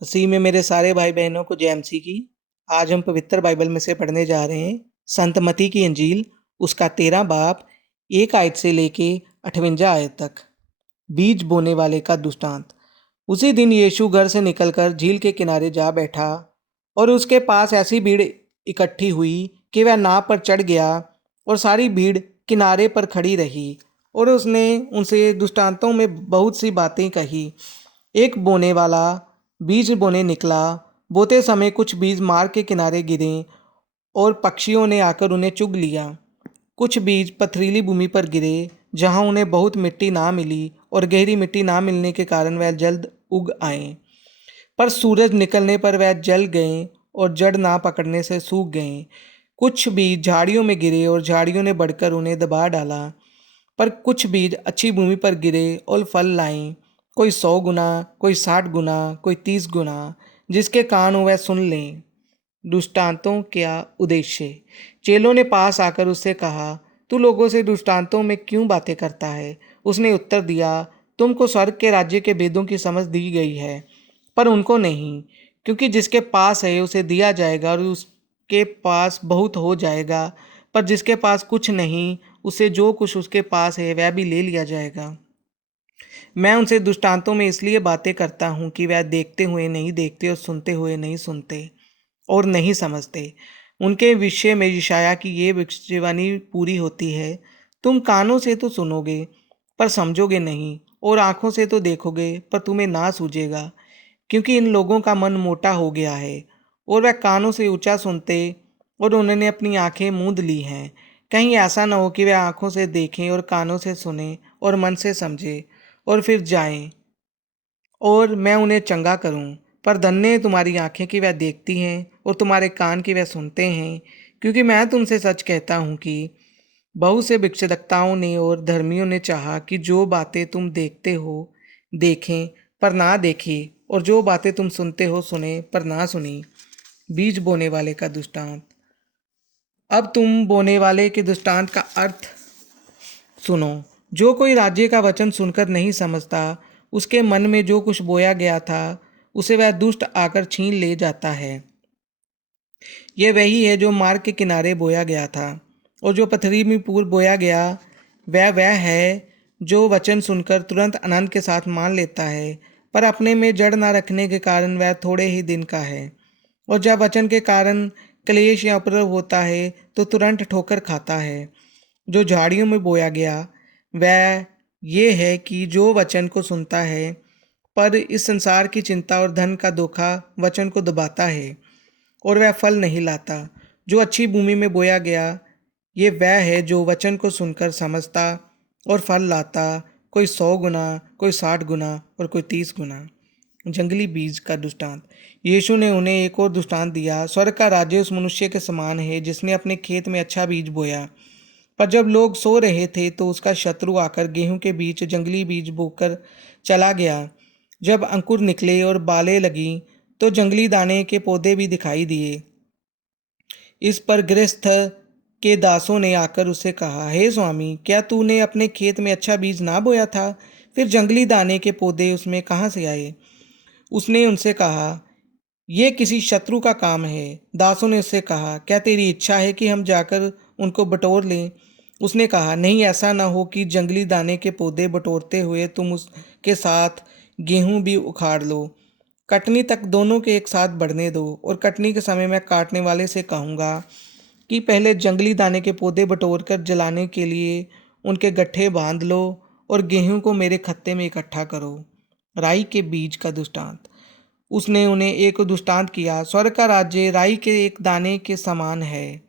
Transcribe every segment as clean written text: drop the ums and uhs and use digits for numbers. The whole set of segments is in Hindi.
मसीह में मेरे सारे भाई बहनों को जय मसीह की। आज हम पवित्र बाइबल में से पढ़ने जा रहे हैं संत मती की इंजील, उसका 13 बाब 1 आयत से लेके 58 आयत तक। बीज बोने वाले का दृष्टांत। उसी दिन यीशु घर से निकलकर झील के किनारे जा बैठा और उसके पास ऐसी भीड़ इकट्ठी हुई कि वह नाव पर चढ़ गया और सारी भीड़ किनारे पर खड़ी रही और उसने उनसे दृष्टांतों में बहुत सी बातें कही। एक बोने वाला बीज बोने निकला। बोते समय कुछ बीज मार्ग के किनारे गिरे और पक्षियों ने आकर उन्हें चुग लिया। कुछ बीज पथरीली भूमि पर गिरे जहां उन्हें बहुत मिट्टी ना मिली और गहरी मिट्टी ना मिलने के कारण वह जल्द उग आए। पर सूरज निकलने पर वह जल गए और जड़ ना पकड़ने से सूख गए। कुछ बीज झाड़ियों में गिरे और झाड़ियों ने बढ़कर उन्हें दबा डाला। पर कुछ बीज अच्छी भूमि पर गिरे और फल लाए, कोई 100 गुना, कोई 60 गुना, कोई 30 गुना। जिसके कान हो वह सुन लें। दृष्टांतों क्या उद्देश्य। चेलों ने पास आकर उससे कहा, तू लोगों से दृष्टांतों में क्यों बातें करता है। उसने उत्तर दिया, तुमको स्वर्ग के राज्य के भेदों की समझ दी गई है, पर उनको नहीं। क्योंकि जिसके पास है उसे दिया जाएगा और उसके पास बहुत हो जाएगा, पर जिसके पास कुछ नहीं, उसे जो कुछ उसके पास है वह भी ले लिया जाएगा। मैं उनसे दृष्टांतों में इसलिए बातें करता हूँ कि वह देखते हुए नहीं देखते और सुनते हुए नहीं सुनते और नहीं समझते। उनके विषय में यशायाह की ये भविष्यवाणी पूरी होती है, तुम कानों से तो सुनोगे पर समझोगे नहीं, और आंखों से तो देखोगे पर तुम्हें ना सूझेगा। क्योंकि इन लोगों का मन मोटा हो गया है और वह कानों से ऊंचा सुनते और उन्होंने अपनी आंखें मूंद ली हैं। कहीं ऐसा न हो कि वे आंखों से देखें और कानों से सुने और मन से समझे और फिर जाएं और मैं उन्हें चंगा करूं। पर धन्य है तुम्हारी आंखें कि वह देखती हैं और तुम्हारे कान कि वह सुनते हैं। क्योंकि मैं तुमसे सच कहता हूं कि बहुत से भिक्षुकताओं ने और धर्मियों ने चाहा कि जो बातें तुम देखते हो देखें पर ना देखी, और जो बातें तुम सुनते हो सुने पर ना सुनी। बीज बोने वाले का दृष्टांत। अब तुम बोने वाले के दृष्टांत का अर्थ सुनो। जो कोई राज्य का वचन सुनकर नहीं समझता, उसके मन में जो कुछ बोया गया था उसे वह दुष्ट आकर छीन ले जाता है। यह वही है जो मार्ग के किनारे बोया गया था, और जो पथरी में पूर बोया गया वह है जो वचन सुनकर तुरंत आनंद के साथ मान लेता है, पर अपने में जड़ न रखने के कारण वह थोड़े ही दिन का है। और जब वचन के कारण क्लेश या उपद्रव होता है तो तुरंत ठोकर खाता है। जो झाड़ियों में बोया गया वह ये है कि जो वचन को सुनता है, पर इस संसार की चिंता और धन का धोखा वचन को दबाता है और वह फल नहीं लाता। जो अच्छी भूमि में बोया गया ये वह है जो वचन को सुनकर समझता और फल लाता, कोई 100 गुना, कोई 60 गुना और कोई 30 गुना। जंगली बीज का दृष्टांत। यीशु ने उन्हें एक और दृष्टांत दिया। स्वर्ग का राज्य उस मनुष्य के समान है जिसने अपने खेत में अच्छा बीज बोया। पर जब लोग सो रहे थे तो उसका शत्रु आकर गेहूं के बीच जंगली बीज बोकर चला गया। जब अंकुर निकले और बालें लगी तो जंगली दाने के पौधे भी दिखाई दिए। इस पर गृहस्थ के दासों ने आकर उससे कहा, हे स्वामी, क्या तूने अपने खेत में अच्छा बीज ना बोया था? फिर जंगली दाने के पौधे उसमें कहाँ से आए? उसने उनसे कहा, ये किसी शत्रु का काम है। दासों ने उससे कहा, क्या तेरी इच्छा है कि हम जाकर उनको बटोर लें? उसने कहा, नहीं, ऐसा ना हो कि जंगली दाने के पौधे बटोरते हुए तुम उसके साथ गेहूं भी उखाड़ लो। कटनी तक दोनों के एक साथ बढ़ने दो, और कटनी के समय मैं काटने वाले से कहूँगा कि पहले जंगली दाने के पौधे बटोर कर जलाने के लिए उनके गट्ठे बांध लो और गेहूं को मेरे खत्ते में इकट्ठा करो। राई के बीज का दृष्टांत। उसने उन्हें एक दृष्टांत किया। स्वर्ग का राज्य राई के एक दाने के समान है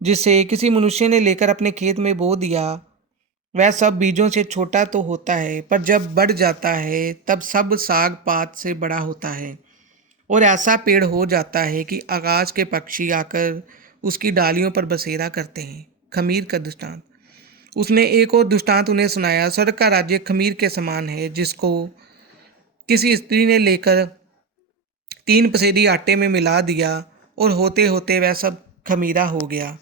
जिसे किसी मनुष्य ने लेकर अपने खेत में बो दिया। वह सब बीजों से छोटा तो होता है, पर जब बढ़ जाता है तब सब साग पात से बड़ा होता है और ऐसा पेड़ हो जाता है कि आकाश के पक्षी आकर उसकी डालियों पर बसेरा करते हैं। खमीर का दृष्टांत। उसने एक और दृष्टांत उन्हें सुनाया। स्वर्ग का राज्य खमीर के समान है जिसको किसी स्त्री ने लेकर 3 पसेरी आटे में मिला दिया और होते होते वह सब खमीरा हो गया।